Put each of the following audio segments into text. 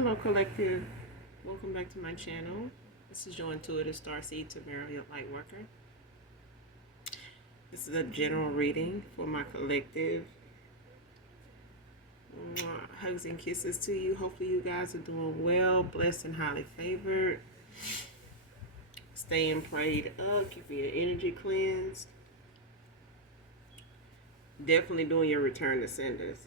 Hello, collective. Welcome back to my channel. This is your intuitive starseed Tamara, your light worker. This is a general reading for my collective. Hugs and kisses to you. Hopefully, you guys are doing well, blessed, and highly favored. Staying prayed up, keeping your energy cleansed. Definitely doing your return to senders.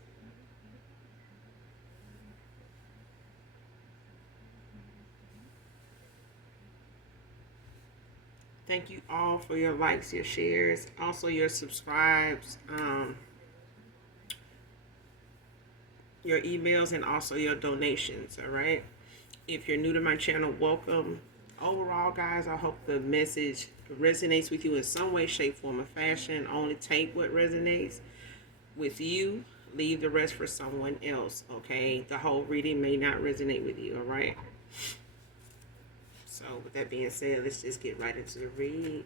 Thank you all for your likes, your shares, also your subscribes, your emails, and also your donations. All right. If you're new to my channel, welcome. Overall, guys, I hope the message resonates with you in some way, shape, form, or fashion. Only take what resonates with you. Leave the rest for someone else. Okay. The whole reading may not resonate with you. All right. So with that being said, let's just get right into the read.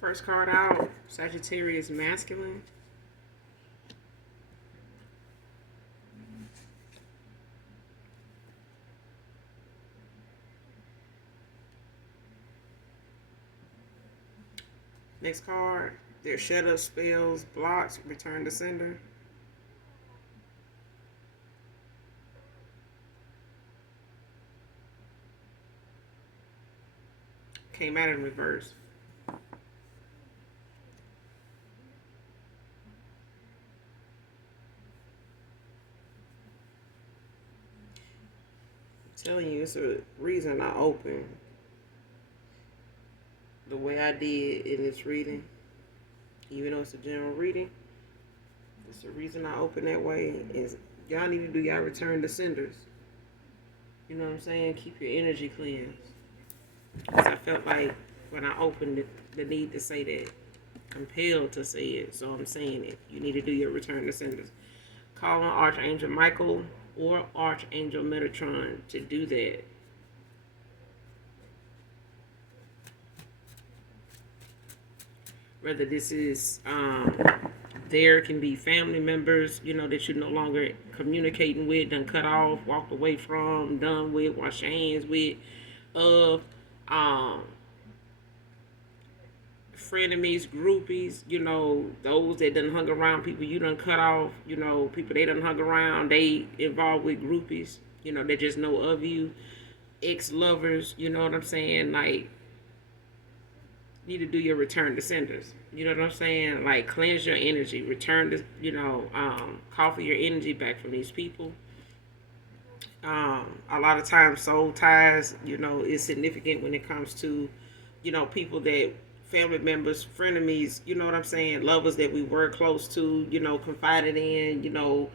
First card out, Sagittarius masculine. Next card, their shut up spells, blocks, return to sender. Came out in reverse. I'm telling you, it's a reason I opened the way I did in this reading. Even though it's a general reading, it's the reason I open that way. Is y'all need to do y'all return to senders. You know what I'm saying? Keep your energy cleansed. Because I felt like when I opened it, the need to say that. Compelled to say it, so I'm saying it. You need to do your return to senders. Call on Archangel Michael or Archangel Metatron to do that. Whether this is there can be family members, you know, that you're no longer communicating with, done cut off, walked away from, done with, wash your hands with, of frenemies, groupies, you know, those that done hung around people you done cut off, you know, people they done hung around, they involved with groupies, you know, they just know of you, ex-lovers, you know what I'm saying, like, need to do your return to senders, you know what I'm saying, like, cleanse your energy, return to, you know, call for your energy back from these people. A lot of times soul ties, you know, is significant when it comes to, you know, people that family members, frenemies, you know what I'm saying, lovers that we were close to, you know, confided in, you know,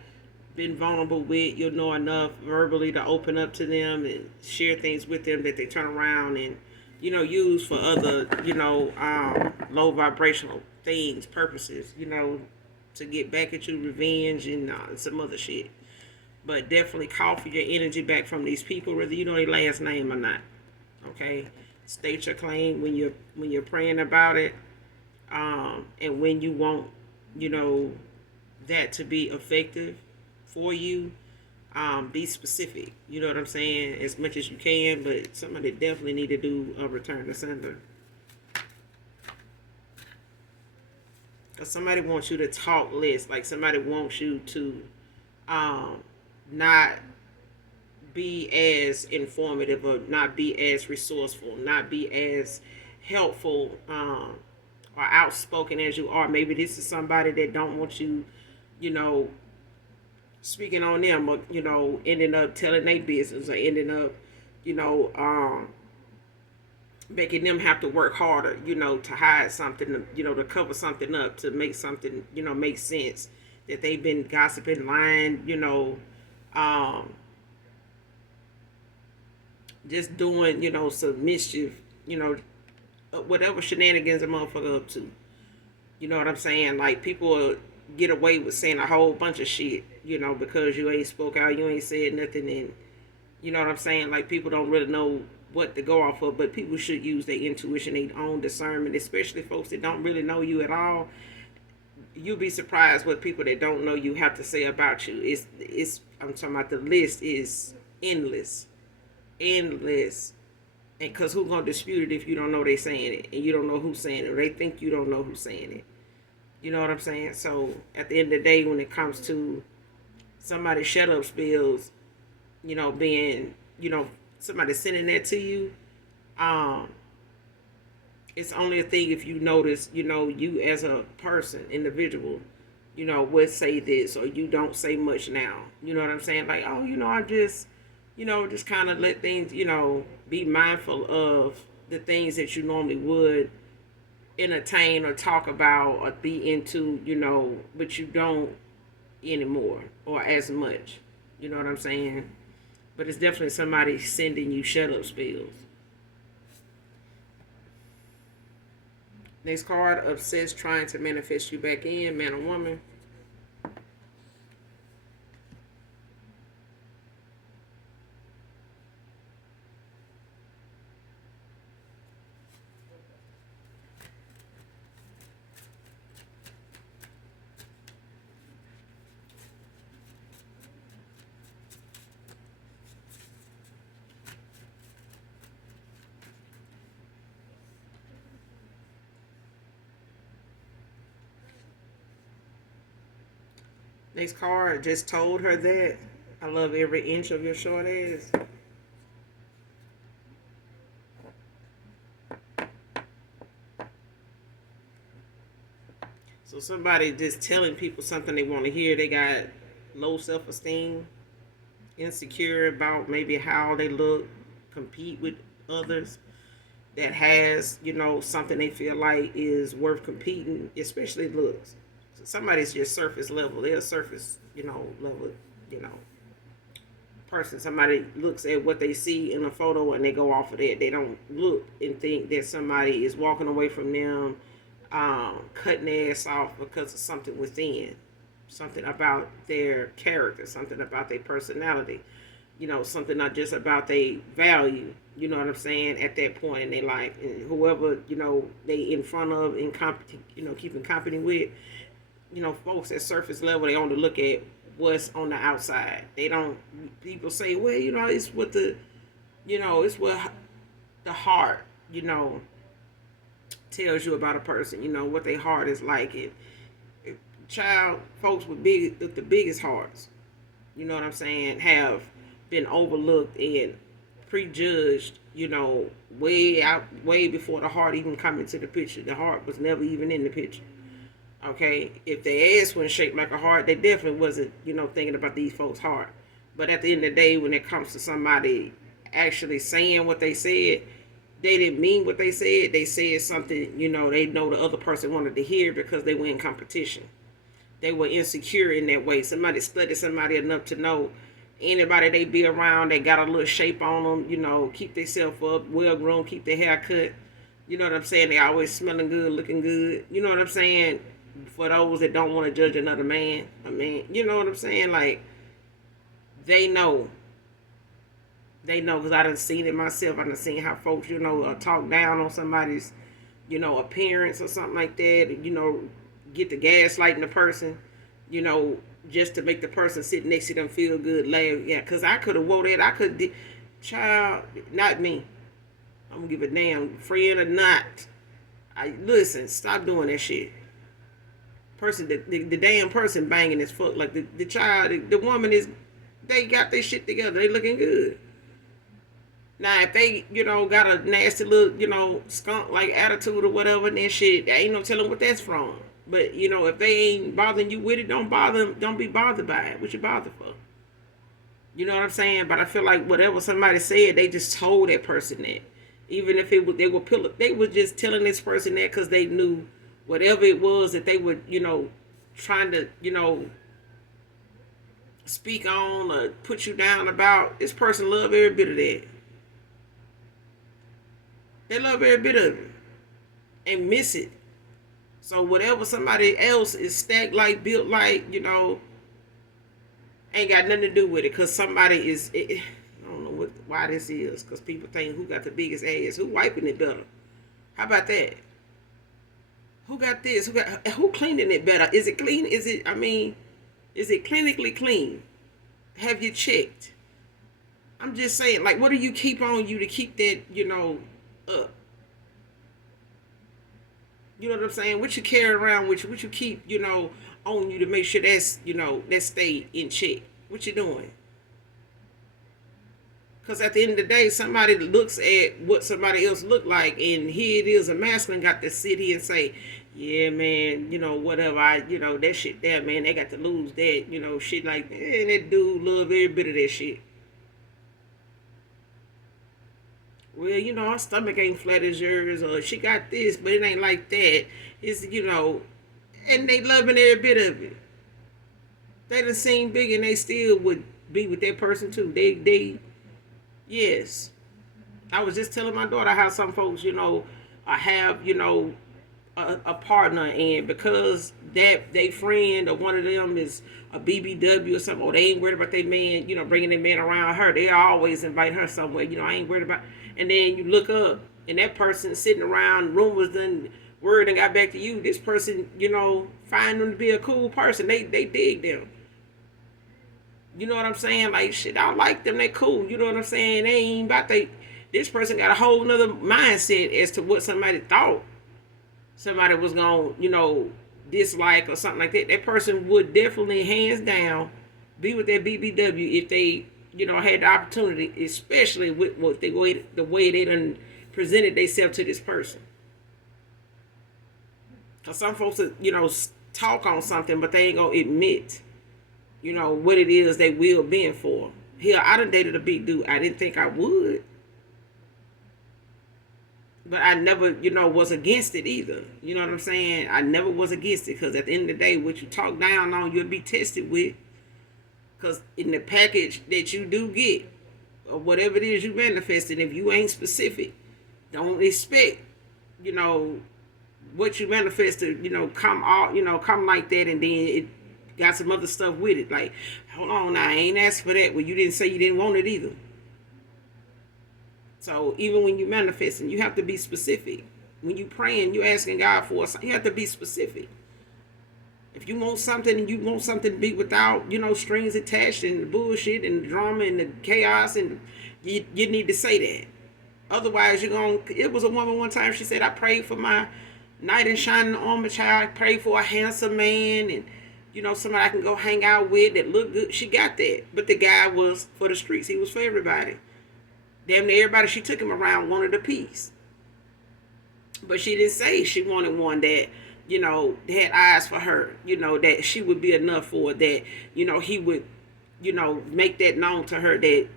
been vulnerable with, you know, enough verbally to open up to them and share things with them that they turn around and, you know, use for other, you know, low vibrational things, purposes, you know, to get back at you, revenge and some other shit. But definitely call for your energy back from these people, whether you know their last name or not. Okay, state your claim when you're praying about it, and when you want, you know, that to be effective for you. Be specific. You know what I'm saying, as much as you can. But somebody definitely need to do a return to sender. Cause somebody wants you to talk less. Like somebody wants you to, not be as informative or not be as resourceful, not be as helpful or outspoken as you are. Maybe this is somebody that don't want you, you know, speaking on them, or ending up telling their business, or ending up, you know, making them have to work harder, to hide something, to cover something up, to make something, make sense that they've been gossiping, lying, um, just doing, some mischief, whatever shenanigans a motherfucker up to. You know what I'm saying? Like, people get away with saying a whole bunch of shit, because you ain't spoke out, you ain't said nothing, and you know what I'm saying? Like, people don't really know what to go off of, but people should use their intuition, their own discernment, especially folks that don't really know you at all. You'll be surprised what people that don't know you have to say about you. It's I'm talking about, the list is endless, endless. And because who's gonna dispute it if you don't know they saying it, and you don't know who's saying it, or they think you don't know who's saying it? You know what I'm saying? So at the end of the day, when it comes to somebody shut up spills, being, somebody sending that to you, um, it's only a thing if you notice, you as a person, individual, would say this, or you don't say much now. You know what I'm saying? Like, oh, I just, just kind of let things, be mindful of the things that you normally would entertain or talk about or be into, but you don't anymore or as much. You know what I'm saying? But it's definitely somebody sending you shut up spills. Next card, obsessed, trying to manifest you back in, man or woman. Next card, just told her that. I love every inch of your short ass. So somebody just telling people something they want to hear. They got low self-esteem, insecure about maybe how they look, compete with others, that has, something they feel like is worth competing, especially looks. So somebody's just surface level. They're surface, level, you know, person. Somebody looks at what they see in a photo and they go off of that. They don't look and think that somebody is walking away from them, cutting their ass off because of something within, something about their character, something about their personality, something not just about their value, you know what I'm saying, at that point in their life. And whoever, they in front of, in keeping company with, folks at surface level, they only look at what's on the outside. They don't, people say, well, it's what the, it's what the heart, tells you about a person, what their heart is like. And child, folks with the biggest hearts, you know what I'm saying, have been overlooked and prejudged, way before the heart even come into the picture. The heart was never even in the picture. Okay, if their ass wasn't shaped like a heart, they definitely wasn't, thinking about these folks' heart. But at the end of the day, when it comes to somebody actually saying what they said, they didn't mean what they said. They said something, they know the other person wanted to hear because they were in competition. They were insecure in that way. Somebody studied somebody enough to know anybody they be around, they got a little shape on them, keep themselves up, well grown, keep their hair cut. You know what I'm saying? They always smelling good, looking good. You know what I'm saying? For those that don't want to judge another man, you know what I'm saying? Like, they know. They know, because I done seen it myself. I done seen how folks, talk down on somebody's, appearance or something like that. Get the gaslighting the person, just to make the person sit next to them feel good, laugh. Yeah, because I could have wore that. I could, child, not me. I'm going to give a damn, friend or not. Listen, stop doing that shit. Person, the damn person banging his foot. Like, the child, the woman is they got their shit together. They looking good. Now, if they, got a nasty little, skunk like attitude or whatever, then shit, there ain't no telling what that's from. But if they ain't bothering you with it, don't bother them. Don't be bothered by it. What you bother for? You know what I'm saying? But I feel like whatever somebody said, they just told that person that. Even if they were just telling this person that because they knew whatever it was that they were, trying to, speak on or put you down about. This person love every bit of that. They love every bit of it and miss it. So whatever somebody else is stacked like, built like, ain't got nothing to do with it. Because somebody is, I don't know why this is. Because people think who got the biggest ass, who wiping it better. How about that? Who got this? Who cleaning it better? Is it clean? Is it clinically clean? Have you checked? I'm just saying, like, what do you keep on you to keep that, up? You know what I'm saying? What you carry around with you? What you keep, on you to make sure that's, that stay in check? What you doing? Because at the end of the day, somebody looks at what somebody else look like, and here it is, a masculine got to sit here and say, yeah, man, whatever, that shit there, man, they got to lose that, shit like that. And that dude love every bit of that shit. Well, her stomach ain't flat as yours, or she got this, but it ain't like that. It's, and they loving every bit of it. They done seen big and they still would be with that person too. Yes. I was just telling my daughter how some folks, have, a partner, and because that they friend or one of them is a BBW or something, or they ain't worried about their man, bringing their man around her, they always invite her somewhere. I ain't worried about. And then you look up, and that person sitting around, rumors done word and got back to you. This person, find them to be a cool person. They dig them. You know what I'm saying? Like, shit, I like them. They cool. You know what I'm saying? They ain't about they. This person got a whole nother mindset as to what somebody thought somebody was going to, dislike or something like that. That person would definitely, hands down, be with that BBW if they, had the opportunity, especially with what the way they done presented themselves to this person. Because some folks, talk on something, but they ain't going to admit, what it is they will bend for. Here, I done dated a big dude. I didn't think I would. But I never, was against it either. You know what I'm saying? I never was against it, because at the end of the day, what you talk down on, you'll be tested with. Because in the package that you do get, or whatever it is you manifested, if you ain't specific, don't expect, what you manifested, come like that, and then it got some other stuff with it. Like, hold on now, I ain't asked for that. Well, you didn't say you didn't want it either. So even when you manifesting, you have to be specific. When you praying, you asking God for something, you have to be specific. If you want something and you want something to be without, strings attached and the bullshit and the drama and the chaos, and you need to say that. Otherwise, it was a woman one time, she said, I prayed for my knight in shining armor child. I prayed for a handsome man and, somebody I can go hang out with that look good. She got that. But the guy was for the streets. He was for everybody. Damn near everybody she took him around wanted a piece. But she didn't say she wanted one that, had eyes for her, that she would be enough for, that, he would, make that known to her that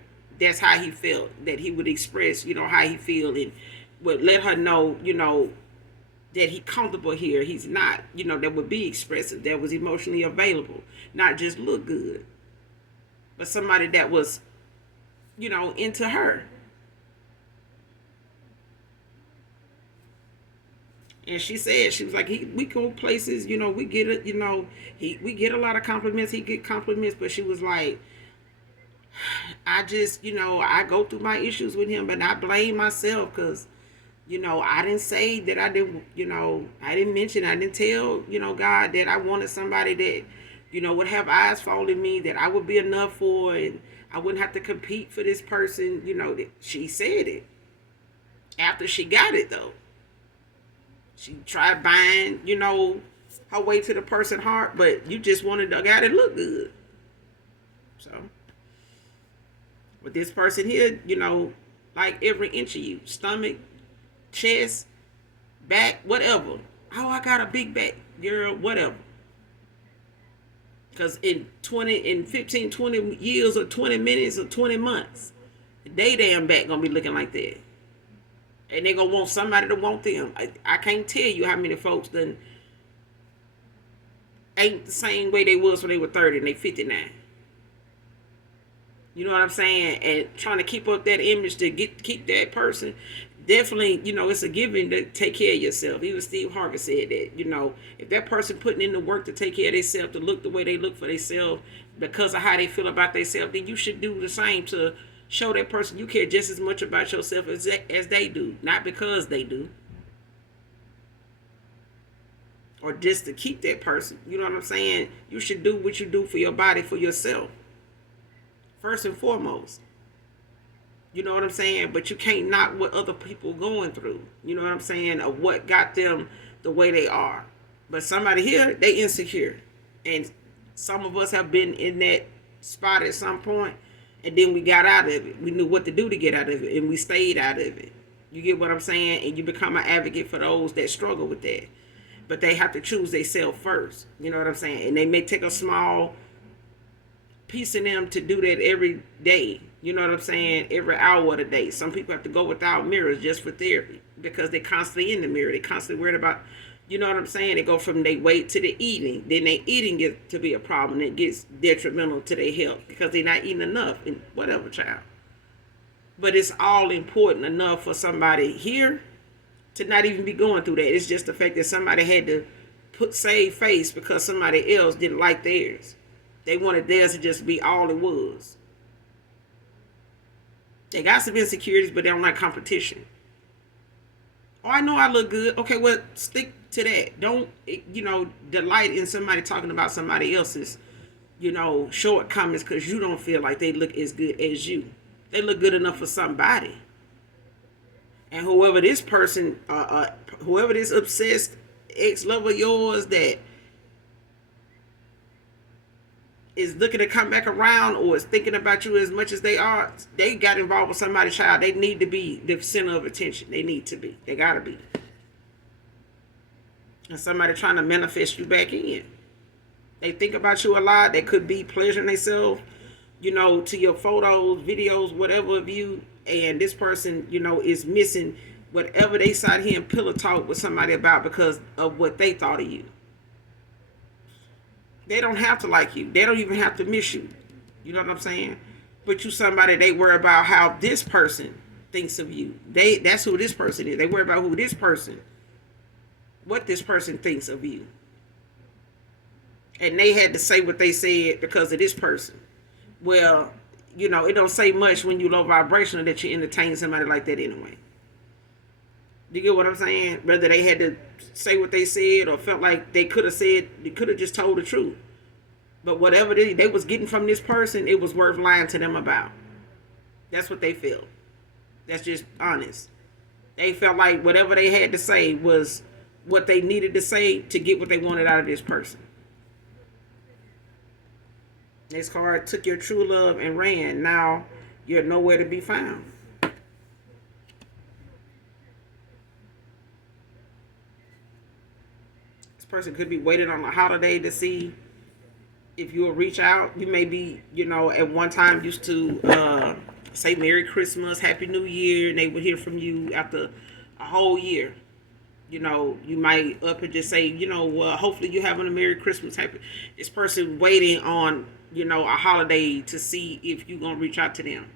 that's how he felt, that he would express, how he feel, and would let her know, that he comfortable here. He's not, that would be expressive, that was emotionally available, not just look good, but somebody that was, into her. And she said, she was like, we go places, we get it, we get a lot of compliments. He get compliments, but she was like, I just, I go through my issues with him, but I blame myself because, I didn't say that I didn't, I didn't mention, I didn't tell, God that I wanted somebody that, would have eyes for only me, that I would be enough for, and I wouldn't have to compete for this person, that she said it. After she got it, though. She tried buying, her way to the person's heart, but you just wanted a guy that looked good. So, But this person here, like every inch of you, stomach, chest, back, whatever. Oh, I got a big back, girl, whatever. Because in 15, 20 years or 20 minutes or 20 months, they damn back gonna be looking like that. And they gonna want somebody to want them. I can't tell you how many folks done ain't the same way they was when they were 30 and they 59. You know what I'm saying? And trying to keep up that image to keep that person. Definitely, it's a given to take care of yourself. Even Steve Harvey said that, if that person putting in the work to take care of themselves, to look the way they look for themselves because of how they feel about themselves, then you should do the same to show that person you care just as much about yourself as they do. Not because they do. Or just to keep that person. You know what I'm saying? You should do what you do for your body, for yourself. First and foremost. You know what I'm saying? But you can't knock what other people going through. You know what I'm saying? Of what got them the way they are. But somebody here, they insecure. And some of us have been in that spot at some point, and then we got out of it. We knew what to do to get out of it, and we stayed out of it. You get what I'm saying? And you become an advocate for those that struggle with that. But they have to choose themselves first. You know what I'm saying? And they may take a small piece of them to do that every day. You know what I'm saying? Every hour of the day. Some people have to go without mirrors just for therapy because they're constantly in the mirror. They're constantly worried about, you know what I'm saying? They go from their weight to the eating. Then their eating gets to be a problem. It gets detrimental to their health because they're not eating enough and whatever, child. But it's all important enough for somebody here to not even be going through that. It's just the fact that somebody had to save face because somebody else didn't like theirs. They wanted theirs to just be all it was. They got some insecurities, but they don't like competition. Oh, I know I look good. Okay, well, stick to that. Don't, delight in somebody talking about somebody else's, shortcomings because you don't feel like they look as good as you. They look good enough for somebody. And whoever this person, whoever this obsessed ex-lover of yours that is looking to come back around or is thinking about you as much as they are, they got involved with somebody's child. They need to be the center of attention. They need to be. They got to be. And somebody trying to manifest you back in. They think about you a lot. They could be pleasuring themselves, to your photos, videos, whatever of you. And this person, is missing whatever they sat here and pillow talk with somebody about because of what they thought of you. They don't have to like you. They don't even have to miss you. You know what I'm saying? But you somebody they worry about how this person thinks of you. That's who this person is. They worry about what this person thinks of you. And they had to say what they said because of this person. Well, it don't say much when you low vibrational that you entertain somebody like that anyway. You get what I'm saying? Whether they had to say what they said or felt like they could have just told the truth. But whatever they was getting from this person, it was worth lying to them about. That's what they felt. That's just honest. They felt like whatever they had to say was what they needed to say to get what they wanted out of this person. This card took your true love and ran. Now you're nowhere to be found. Person could be waiting on a holiday to see if you'll reach out. You may be, at one time used to say Merry Christmas, Happy New Year, and they would hear from you after a whole year. You might up and just say, hopefully you having a Merry Christmas. This person waiting on, a holiday to see if you're going to reach out to them.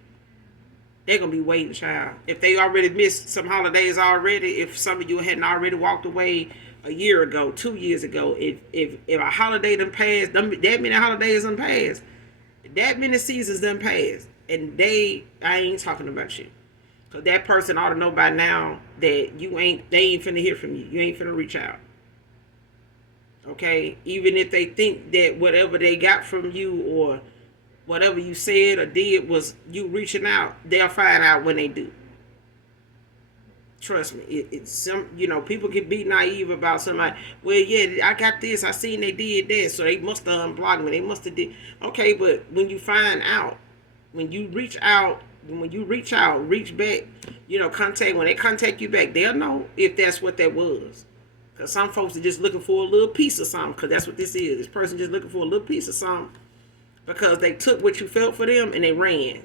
They're going to be waiting, child. If they already missed some holidays already, if some of you hadn't already walked away a year ago, 2 years ago, if a holiday done passed, that many holidays done passed, that many seasons done passed, and I ain't talking about you. So that person ought to know by now that they ain't finna hear from you. You ain't finna reach out. Okay? Even if they think that whatever they got from you or whatever you said or did was you reaching out, they'll find out when they do. Trust me, it's some, people can be naive about somebody. Well, yeah, I got this. I seen they did that, so they must have unblocked me. They must have did. Okay, but when you find out, when you reach out, reach back, contact, when they contact you back, they'll know if that's what that was. Because some folks are just looking for a little piece of something, because that's what this is. This person just looking for a little piece of something because they took what you felt for them and they ran.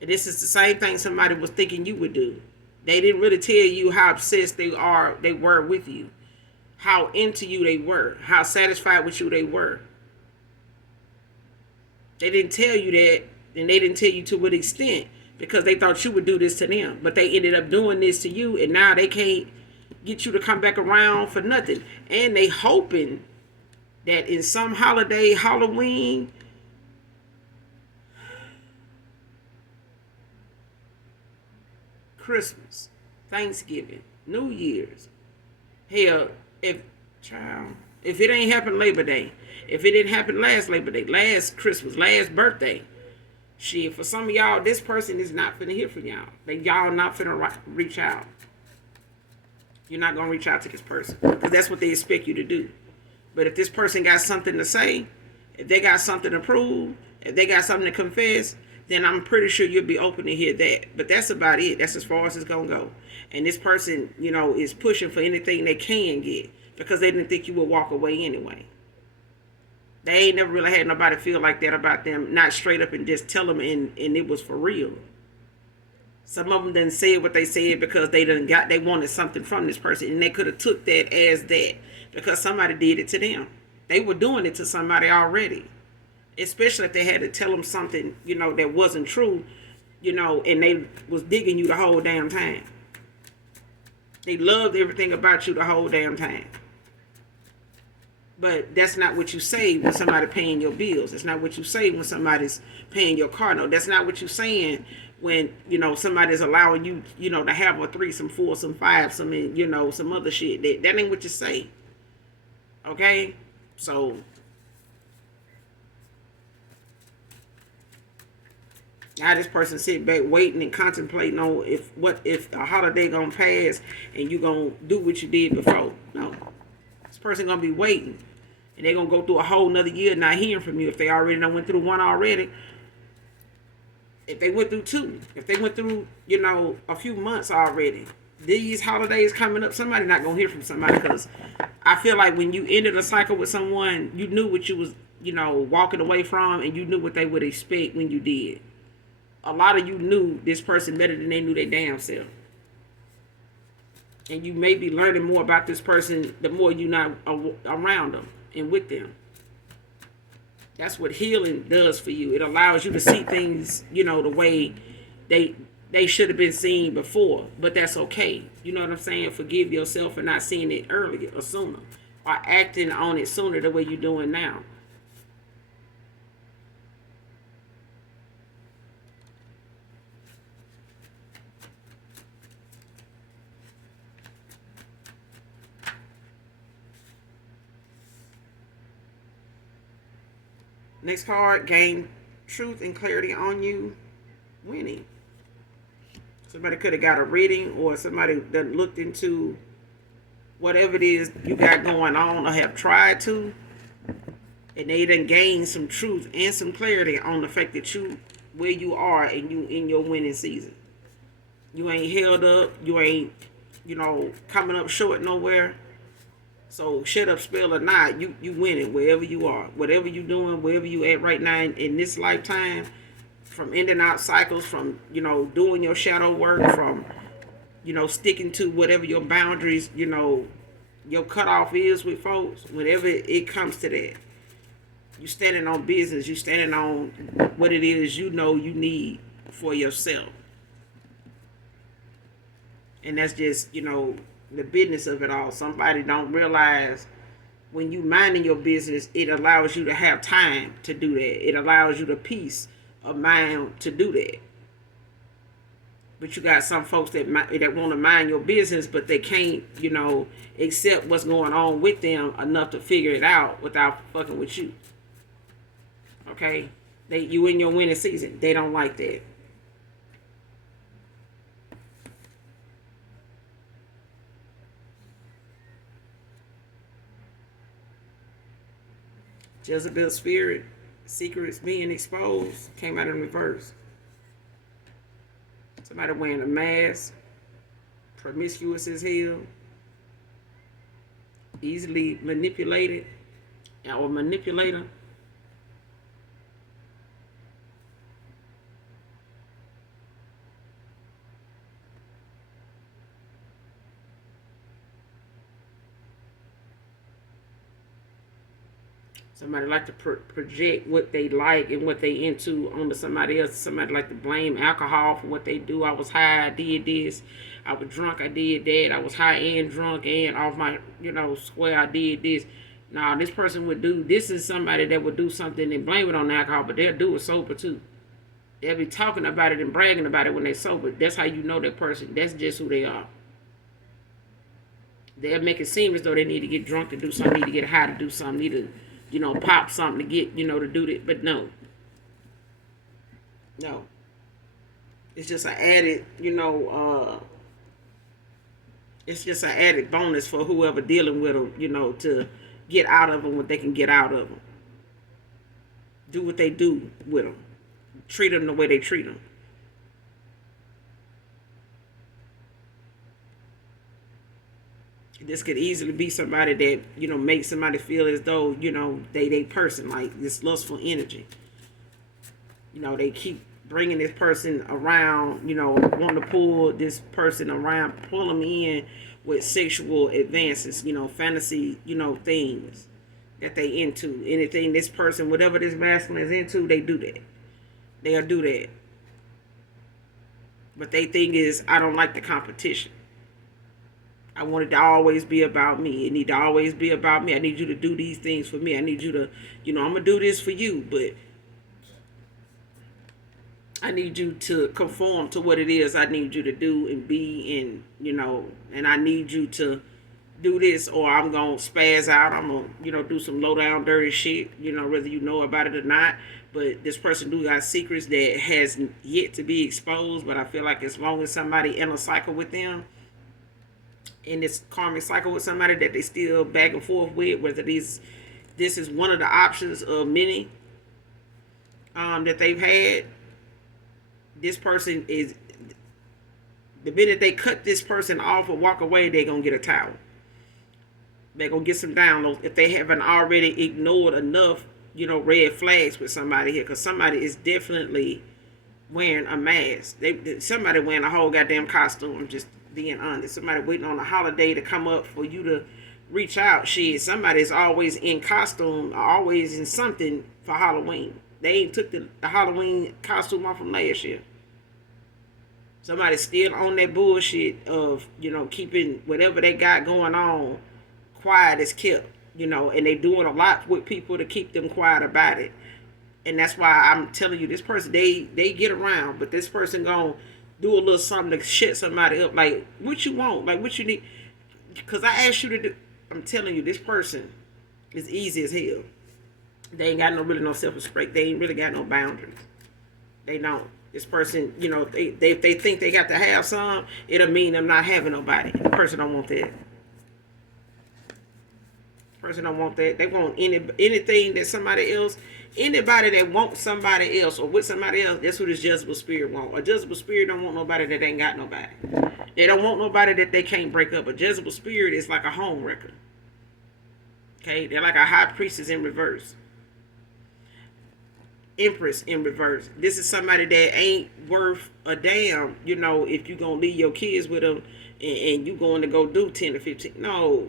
And this is the same thing somebody was thinking you would do. They didn't really tell you how obsessed they were with you, how into you they were, how satisfied with you they were. They didn't tell you that, and they didn't tell you to what extent, because they thought you would do this to them. But they ended up doing this to you, and now they can't get you to come back around for nothing. And they hoping that in some holiday, Halloween, Christmas, Thanksgiving, New Year's, hell, if it ain't happened Labor Day, if it didn't happen last Labor Day, last Christmas, last birthday, shit, for some of y'all, this person is not finna hear from y'all. Y'all not finna reach out. You're not gonna reach out to this person because that's what they expect you to do. But if this person got something to say, if they got something to prove, if they got something to confess, then I'm pretty sure you'll be open to hear that. But that's about it. That's as far as it's gonna go. And this person, is pushing for anything they can get because they didn't think you would walk away anyway. They ain't never really had nobody feel like that about them, not straight up and just tell them and it was for real. Some of them didn't say what they said because they wanted something from this person, and they could have took that as that because somebody did it to them. They were doing it to somebody already, especially if they had to tell them something, that wasn't true, and they was digging you the whole damn time. They loved everything about you the whole damn time. But that's not what you say when somebody paying your bills. That's not what you say when somebody's paying your car note. That's not what you're saying when, somebody's allowing you, to have a threesome, foursome, fivesome, and, some other shit. That ain't what you say. Okay? So, now this person sitting back waiting and contemplating on if a holiday gonna pass and you gonna do what you did before. No. This person gonna be waiting. And they're gonna go through a whole nother year not hearing from you if they already done went through one already. If they went through two, if they went through, a few months already, these holidays coming up, somebody not gonna hear from somebody, because I feel like when you ended a cycle with someone, you knew what you was, walking away from, and you knew what they would expect when you did. A lot of you knew this person better than they knew their damn self. And you may be learning more about this person the more you're not around them and with them. That's what healing does for you. It allows you to see things, the way they should have been seen before. But that's okay. You know what I'm saying? Forgive yourself for not seeing it earlier or sooner, or acting on it sooner the way you're doing now. Next card, gain truth and clarity on you, winning. Somebody could have got a reading, or somebody that looked into whatever it is you got going on or have tried to, and they done gained some truth and some clarity on the fact that you, where you are and you in your winning season. You ain't held up, you ain't, coming up short nowhere. So shut up, spell or not, you winning wherever you are. Whatever you doing, wherever you at right now in this lifetime, from ending out cycles, from, doing your shadow work, from, sticking to whatever your boundaries, your cutoff is with folks, whenever it comes to that. You standing on business, you standing on what it is you need for yourself. And that's just, the business of it all. Somebody don't realize when you minding your business, it allows you to have time to do that. It allows you the peace of mind to do that. But you got some folks that want to mind your business, but they can't, accept what's going on with them enough to figure it out without fucking with you. Okay? You in your winning season. They don't like that. Jezebel spirit. Secrets being exposed came out in reverse. Somebody wearing a mask, promiscuous as hell, easily manipulated or manipulator. Somebody like to project what they like and what they into onto somebody else. Somebody like to blame alcohol for what they do. I was high, I did this. I was drunk, I did that. I was high and drunk and off my, square, I did this. Now, this person would do, this is somebody that would do something and blame it on alcohol, but they'll do it sober too. They'll be talking about it and bragging about it when they're sober. That's how you know that person. That's just who they are. They'll make it seem as though they need to get drunk to do something, need to get high to do something, need to pop something to get, to do that. But no. No. It's just an added, it's just an added bonus for whoever dealing with them, to get out of them what they can get out of them. Do what they do with them. Treat them the way they treat them. This could easily be somebody that, makes somebody feel as though, they person, like this lustful energy. They keep bringing this person around, want to pull this person around, pull them in with sexual advances, fantasy, things that they into. Anything this person, whatever this masculine is into, they do that. They'll do that. But they think is, I don't like the competition. I want it to always be about me. It need to always be about me. I need you to do these things for me. I need you to, I'm going to do this for you, but I need you to conform to what it is I need you to do and be in, and I need you to do this or I'm going to spaz out. I'm going to, do some low down dirty shit, whether you know about it or not. But this person do got secrets that has yet to be exposed. But I feel like as long as somebody in a cycle with them, in this karmic cycle with somebody that they still back and forth with, whether this is one of the options of many that they've had, this person is, the minute they cut this person off or walk away, they're going to get a towel. They're going to get some downloads if they haven't already ignored enough, red flags with somebody here, because somebody is definitely wearing a mask. Somebody wearing a whole goddamn costume. I'm just being honest. Somebody waiting on a holiday to come up for you to reach out. Shit, somebody's always in costume, always in something for Halloween. They ain't took the Halloween costume off from last year. Somebody's still on that bullshit of, keeping whatever they got going on quiet as kept, and they doing a lot with people to keep them quiet about it. And that's why I'm telling you, this person, they get around, but this person gonna do a little something to shut somebody up. Like, what you want? Like, what you need? Because I asked you to do. I'm telling you, this person is easy as hell. They ain't got no self-respect. They ain't really got no boundaries. They don't. This person, they think they got to have some, it'll mean them not having nobody. The person don't want that. The person don't want that. They want anything that somebody else. Anybody that wants somebody else or with somebody else, that's who this Jezebel spirit want. A Jezebel spirit don't want nobody that ain't got nobody. They don't want nobody that they can't break up. A Jezebel spirit is like a home wrecker. Okay? They're like a high priestess in reverse. Empress in reverse. This is somebody that ain't worth a damn, if you going to leave your kids with them and you going to go do 10 or 15. No.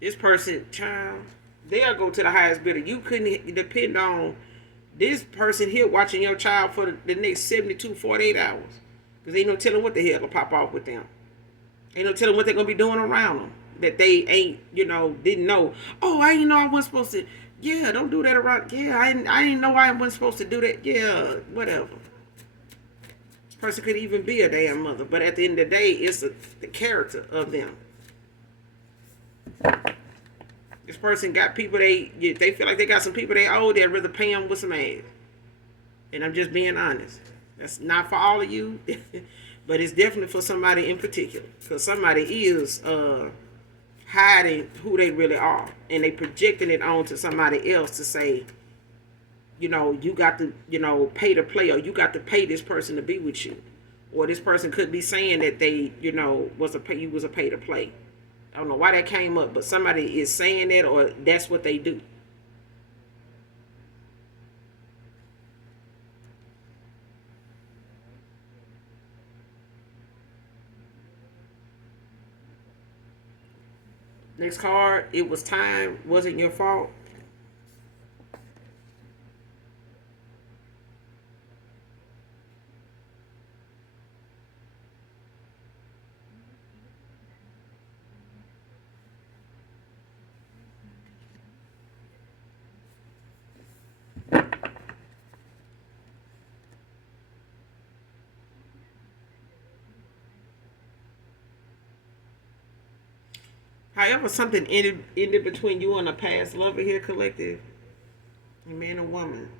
This person, child, they'll go to the highest bidder. You couldn't depend on this person here watching your child for the next 72, 48 hours. Because ain't no telling what the hell will pop off with them. Ain't no telling what they're going to be doing around them. That they ain't, didn't know. Oh, I didn't know I wasn't supposed to. Yeah, don't do that around. Yeah, I didn't know I wasn't supposed to do that. Yeah, whatever. This person could even be a damn mother. But at the end of the day, it's the character of them. This person got people they feel like they got some people they owe. They'd rather pay them with some ass. And I'm just being honest. That's not for all of you. But it's definitely for somebody in particular. Because somebody is hiding who they really are, and they projecting it onto somebody else to say, you got to, pay to play, or you got to pay this person to be with you, or this person could be saying that they, you was a pay to play. I don't know why that came up, but somebody is saying that, or that's what they do. Next card, it was time, wasn't your fault. However, something ended between you and a past lover here, collective, a man and woman.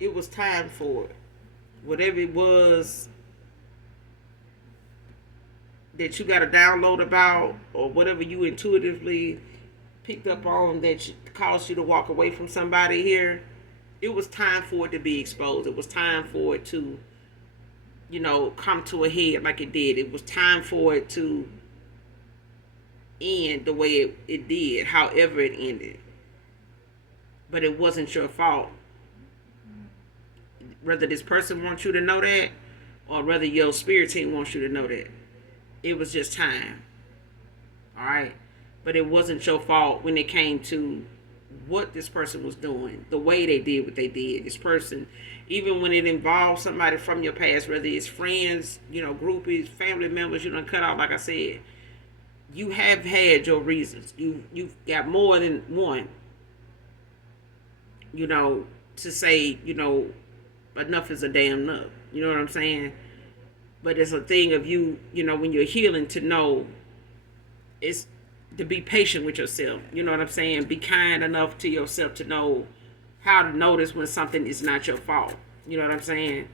It was time for it. Whatever it was that you got to download about, or whatever you intuitively picked up on that caused you to walk away from somebody here, it was time for it to be exposed. It was time for it to, come to a head like it did. It was time for it to end the way it did, however it ended. But it wasn't your fault. Whether this person wants you to know that, or whether your spirit team wants you to know that. It was just time. All right? But it wasn't your fault when it came to what this person was doing, the way they did what they did. This person, even when it involves somebody from your past, whether it's friends, groupies, family members, you done cut out, like I said, you have had your reasons. You've got more than one, to say, enough is a damn enough. You know what I'm saying? But it's a thing of you, when you're healing, to know it's to be patient with yourself. You know what I'm saying? Be kind enough to yourself to know how to notice when something is not your fault. You know what I'm saying?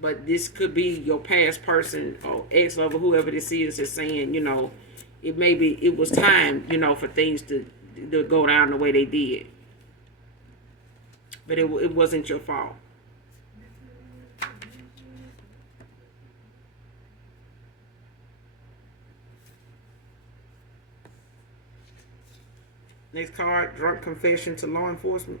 But this could be your past person or ex-lover, whoever this is saying, it was time, for things to go down the way they did. But it wasn't your fault. Next card, drunk confession to law enforcement.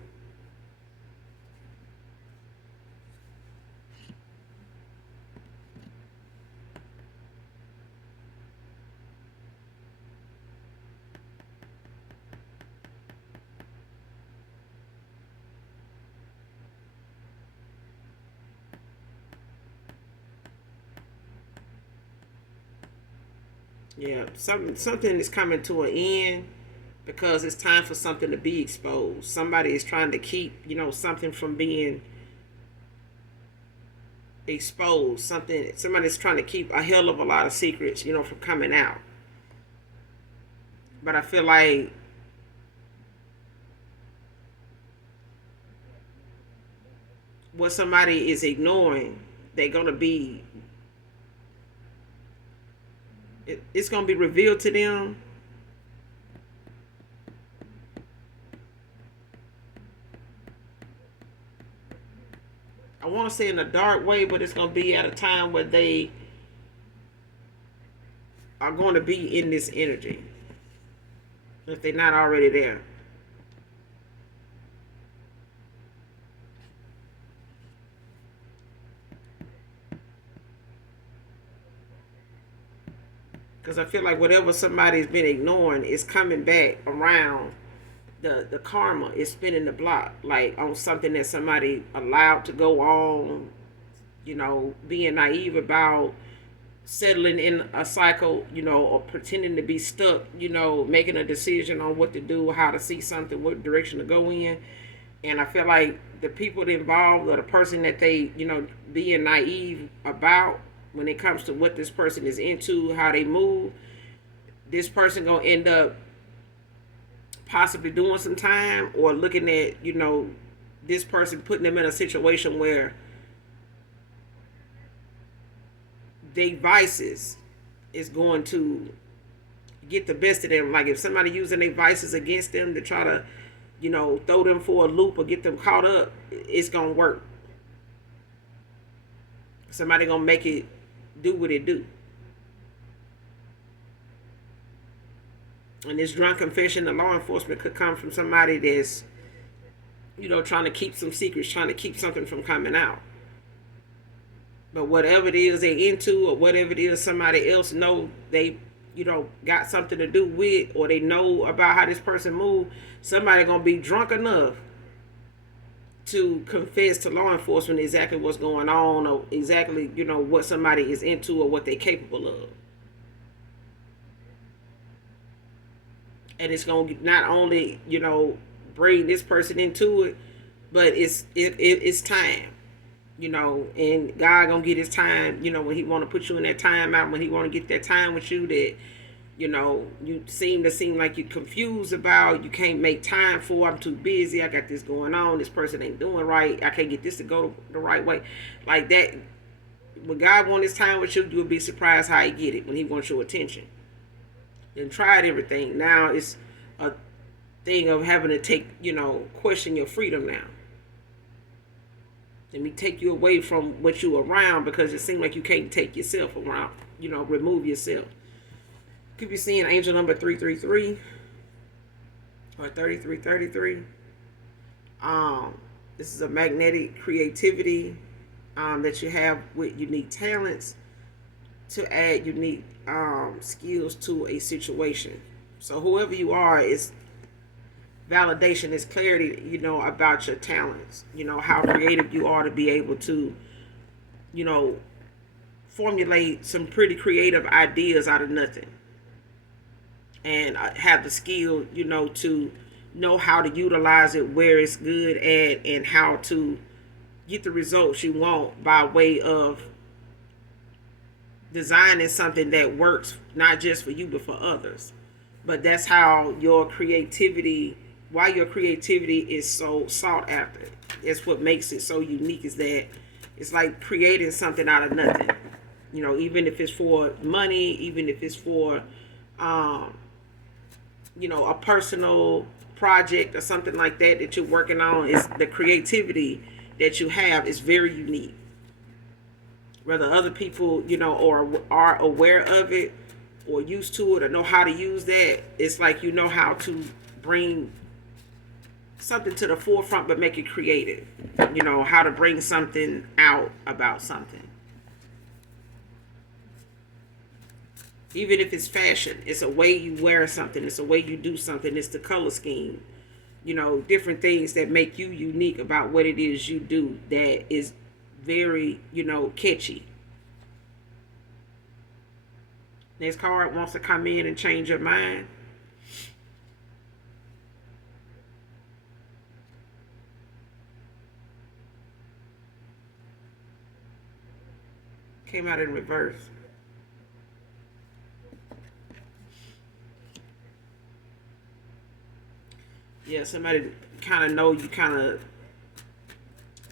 Yeah, something is coming to an end because it's time for something to be exposed. Somebody is trying to keep, something from being exposed. Somebody's trying to keep a hell of a lot of secrets, from coming out. But I feel like what somebody is ignoring, they're gonna be it's gonna be revealed to them. I want to say in a dark way, but it's going to be at a time where they are going to be in this energy if they're not already there. Because I feel like whatever somebody's been ignoring is coming back around. The karma is spinning the block, like on something that somebody allowed to go on, being naive about, settling in a cycle, or pretending to be stuck, making a decision on what to do, how to see something, what direction to go in. And I feel like the people involved, or the person that they, being naive about when it comes to what this person is into, how they move, this person gonna end up possibly doing some time, or looking at, this person, putting them in a situation where their vices is going to get the best of them. Like if somebody using their vices against them to try to, throw them for a loop or get them caught up, it's gonna work. Somebody gonna make it do what it do. And this drunk confession to law enforcement could come from somebody that's, trying to keep some secrets, trying to keep something from coming out. But whatever it is they into, or whatever it is somebody else know they, got something to do with, or they know about how this person move, somebody gonna be drunk enough to confess to law enforcement exactly what's going on, or exactly, what somebody is into or what they're capable of. And it's gonna not only, bring this person into it, but it's time. And God gonna get his time, when he want to put you in that time out, when he want to get that time with you that, you seem like you're confused about, you can't make time for, I'm too busy, I got this going on, this person ain't doing right, I can't get this to go the right way. Like that, when God wants his time with you, you'll be surprised how he get it when he wants your attention. And tried everything. Now it's a thing of having to take, question your freedom now. Let me take you away from what you around, because it seems like you can't take yourself around, remove yourself. Could be seeing angel number 333 or 3333. This is a magnetic creativity that you have with unique talents to add unique skills to a situation. So whoever you are, is validation, is clarity, about your talents, how creative you are to be able to, formulate some pretty creative ideas out of nothing, and have the skill, to know how to utilize it where it's good at, and how to get the results you want by way of designing something that works not just for you but for others. But that's how your creativity, why your creativity is so sought after. That's what makes it so unique, is that it's like creating something out of nothing. Even if it's for money, even if it's for a personal project or something like that you're working on, is the creativity that you have is very unique. Whether other people, or are aware of it, or used to it, or know how to use that, it's like how to bring something to the forefront but make it creative. How to bring something out about something. Even if it's fashion, it's a way you wear something, it's a way you do something, it's the color scheme. Different things that make you unique about what it is you do, that is very, catchy. Next card wants to come in and change your mind. Came out in reverse. Yeah, somebody kind of know you kind of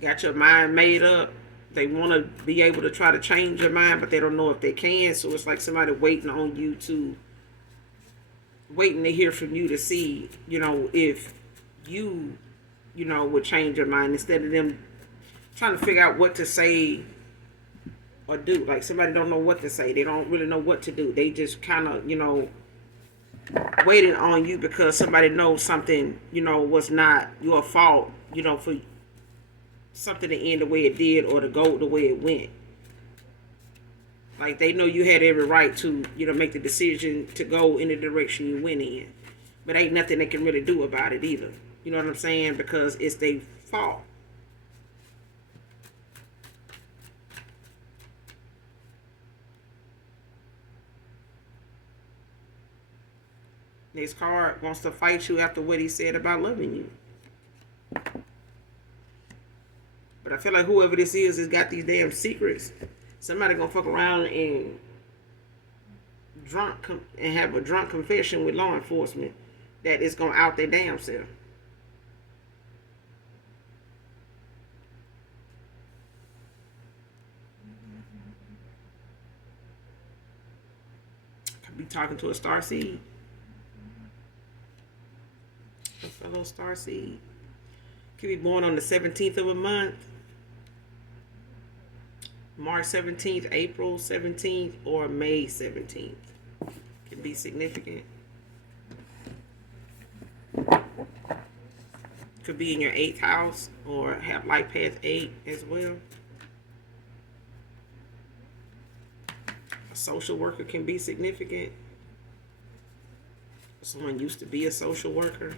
got your mind made up. They want to be able to try to change your mind, but they don't know if they can. So it's like somebody waiting on you to, waiting to hear from you to see, if you, would change your mind, instead of them trying to figure out what to say or do. Like somebody don't know what to say. They don't really know what to do. They just kind of, waiting on you because somebody knows something, was not your fault, for something to end the way it did or to go the way it went. Like they know you had every right to, make the decision to go in the direction you went in. But ain't nothing they can really do about it either. You know what I'm saying? Because it's their fault. This card wants to fight you after what he said about loving you. But I feel like whoever this is has got these damn secrets. Somebody gonna fuck around and have a drunk confession with law enforcement that is gonna out their damn self. Could be talking to a star seed. A fellow star seed. Could be born on the 17th of a month. March 17th, April 17th, or May 17th. Could be significant. Could be in your 8th house or have life path 8 as well. A social worker can be significant. Someone used to be a social worker.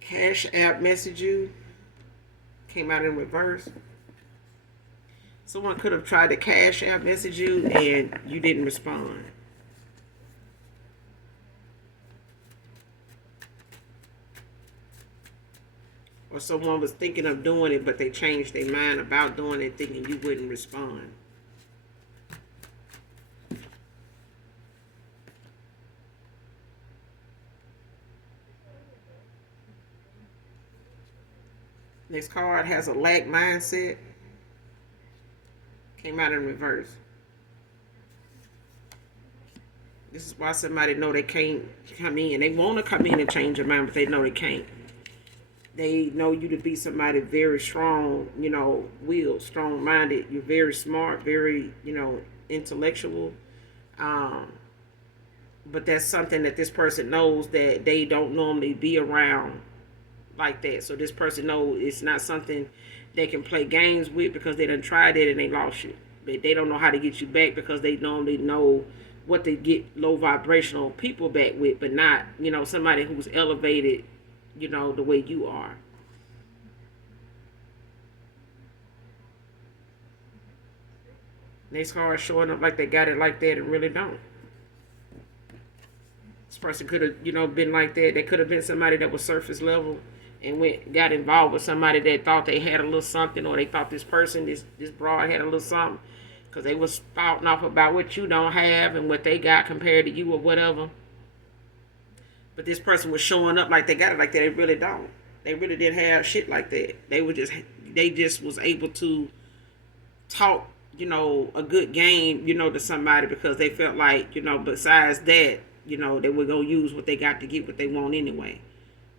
Cash app message you. Came out in reverse. Someone could have tried to cash app message you and you didn't respond. Or someone was thinking of doing it, but they changed their mind about doing it, thinking you wouldn't respond. Next card has a lack mindset. Came out in reverse. This is why somebody know they can't come in. They want to come in and change their mind, but they know they can't. They know you to be somebody very strong, willed, strong-minded. You're very smart, very, intellectual. But that's something that this person knows that they don't normally be around like that. So this person knows it's not something they can play games with because they done tried it and they lost you. But they don't know how to get you back because they normally know what to get low vibrational people back with, but not, somebody who's elevated, the way you are. Next card showing up like they got it like that and really don't. This person could have, been like that. They could have been somebody that was surface level and got involved with somebody that thought they had a little something, or they thought this person, this broad had a little something, because they was spouting off about what you don't have and what they got compared to you or whatever. But this person was showing up like they got it like that. They really don't. They really didn't have shit like that. They just was able to talk, a good game, to somebody because they felt like, besides that, they were going to use what they got to get what they want anyway.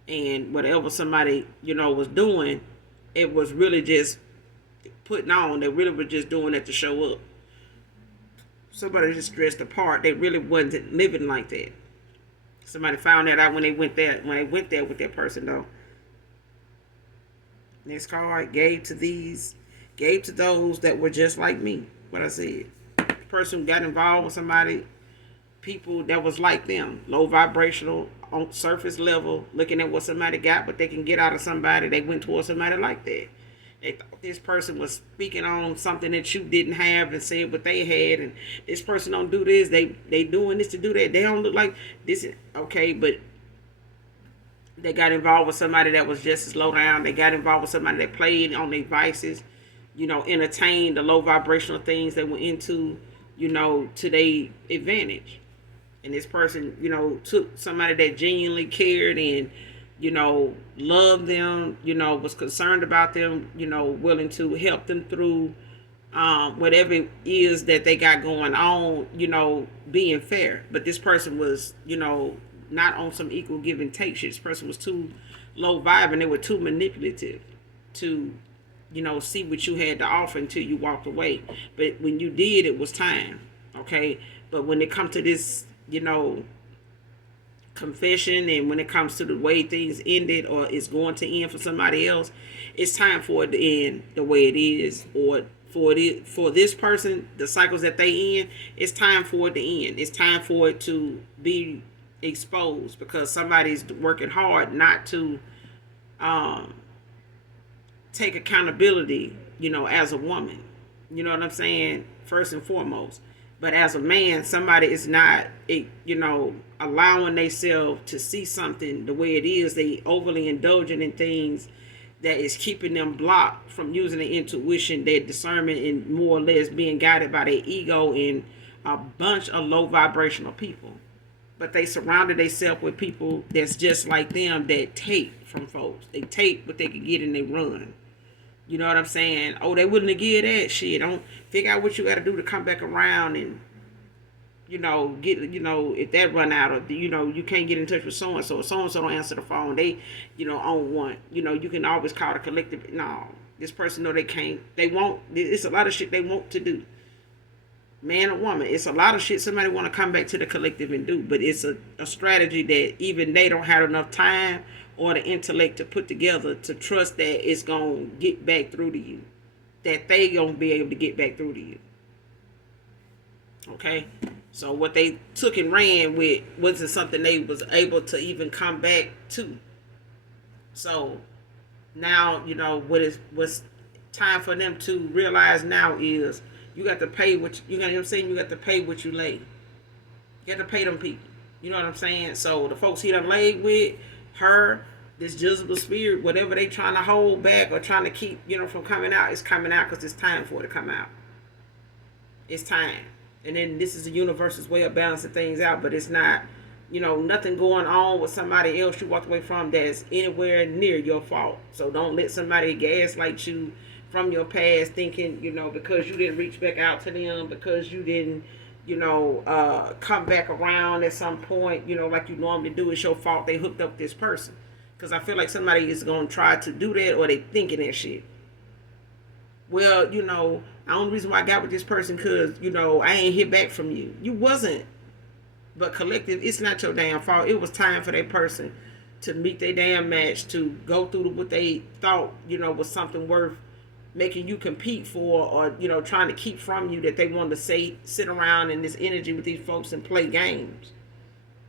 And whatever somebody, was doing, it was really just putting on. They really were just doing it to show up. Somebody just dressed apart. They really wasn't living like that. Somebody found that out when they went there with that person, though. Next card, gave to those that were just like me. What I said. The person got involved with somebody, people that was like them, low vibrational, on surface level, looking at what somebody got, but they can get out of somebody. They went towards somebody like that. They thought this person was speaking on something that you didn't have and said what they had, and this person don't do this. They doing this to do that. They don't look like this. Okay, but they got involved with somebody that was just as low down. They got involved with somebody that played on their vices, entertained the low vibrational things they were into, to their advantage. And this person, took somebody that genuinely cared and, loved them, was concerned about them, willing to help them through whatever it is that they got going on, being fair. But this person was, not on some equal give and take shit. This person was too low vibe and they were too manipulative to, see what you had to offer until you walked away. But when you did, it was time. Okay. But when it comes to this, confession, and when it comes to the way things ended or is going to end for somebody else, it's time for it to end the way it is, or for this person, the cycles that they in, it's time for it to end. It's time for it to be exposed because somebody's working hard not to take accountability, as a woman. You know what I'm saying? First and foremost. But as a man, somebody is not, allowing themselves to see something the way it is. They overly indulging in things that is keeping them blocked from using their intuition, their discernment, and more or less being guided by their ego and a bunch of low vibrational people. but they surrounded themselves with people that's just like them, that take from folks. They take what they can get and they run. You know what I'm saying? Oh, they wouldn't have give that shit. Don't figure out what you got to do to come back around and, get, if that run out, of, you can't get in touch with so and so. So and so don't answer the phone. They, own one. You can always call the collective. No, this person know they can't. They won't. It's a lot of shit they want to do. Man or woman, it's a lot of shit somebody want to come back to the collective and do, but it's a strategy that even they don't have enough time or the intellect to put together to trust that it's going to get back through to you, that they going to be able to get back through to you. Okay? So what they took and ran with wasn't something they was able to even come back to. So now, what's time for them to realize now is you got to pay what you know what I'm saying? You got to pay what you lay. You got to pay them people. You know what I'm saying? So the folks he done laid with, her, this Jezebel spirit, whatever they trying to hold back or trying to keep, from coming out, it's coming out because it's time for it to come out. It's time. And then this is the universe's way of balancing things out, but it's not, nothing going on with somebody else you walked away from that's anywhere near your fault. So don't let somebody gaslight you from your past thinking, because you didn't reach back out to them, because you didn't, come back around at some point, like you normally do, it's your fault they hooked up this person. Because I feel like somebody is going to try to do that or they thinking that shit. Well, the only reason why I got with this person because, I ain't hear back from you. You wasn't. But collective, it's not your damn fault. It was time for that person to meet their damn match, to go through what they thought, was something worth making you compete for, or trying to keep from you, that they wanted to sit around in this energy with these folks and play games.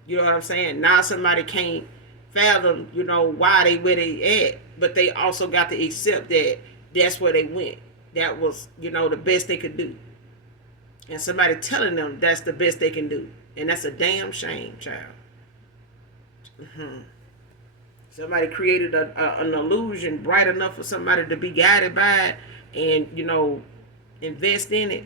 You know what I'm saying? Now somebody can't fathom, why they where they at, but they also got to accept that that's where they went. That was, the best they could do. And somebody telling them that's the best they can do. And that's a damn shame, child. Somebody created an illusion bright enough for somebody to be guided by it and, invest in it.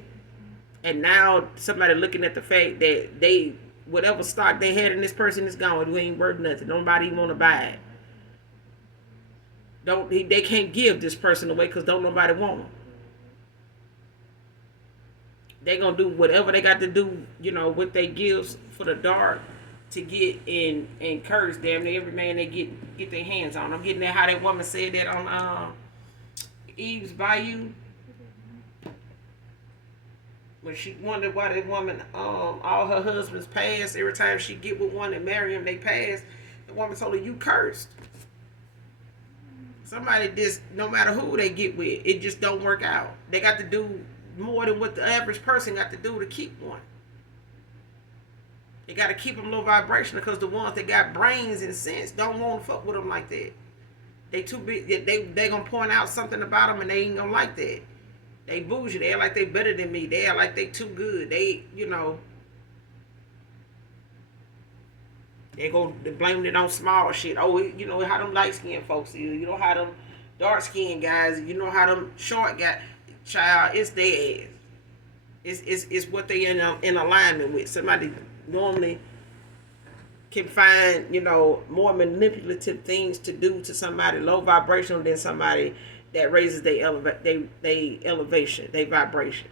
And now somebody looking at the fact that whatever stock they had in this person is gone. It ain't worth nothing. Nobody even want to buy it. They can't give this person away because don't nobody want them. They gonna do whatever they got to do, with their gifts for the dark to get in and curse damn near every man they get their hands on. I'm getting at how that woman said that on Eve's Bayou. When she wondered why that woman, all her husbands passed, every time she get with one and marry him, they pass. The woman told her, you cursed. Somebody just, no matter who they get with, it just don't work out. They got to do more than what the average person got to do to keep one. They got to keep them low vibration because the ones that got brains and sense don't want to fuck with them like that. They too big. They gonna point out something about them and they ain't gonna like that. They bougie. They act like they better than me. They act like they too good. They they blame it on small shit. Oh, how them light skinned folks is. How them dark skinned guys. How them short guys. Child, it's their ass. It's what they in alignment with. Somebody normally can find, more manipulative things to do to somebody low vibrational than somebody that raises their elevation, their vibration.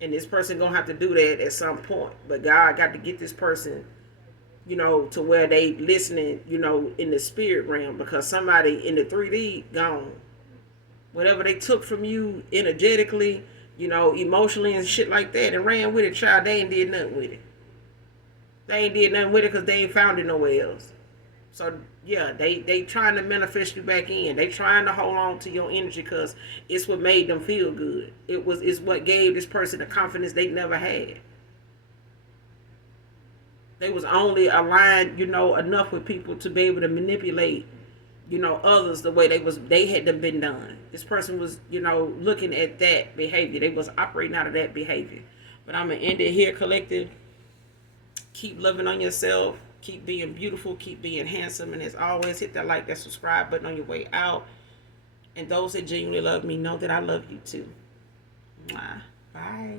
And this person gonna have to do that at some point. But God got to get this person, to where they listening, in the spirit realm, because somebody in the 3D gone. Whatever they took from you energetically, emotionally and shit like that, and ran with it, child, they ain't did nothing with it. They ain't did nothing with it because they ain't found it nowhere else. So, yeah, they trying to manifest you back in. They trying to hold on to your energy because it's what made them feel good. It's what gave this person the confidence they never had. They was only aligned, enough with people to be able to manipulate, others the way they had them been done. This person was, looking at that behavior. They was operating out of that behavior. But I'm going to end it here, collective. Keep loving on yourself. Keep being beautiful. Keep being handsome. And as always, hit that like, that subscribe button on your way out. And those that genuinely love me know that I love you too. Bye.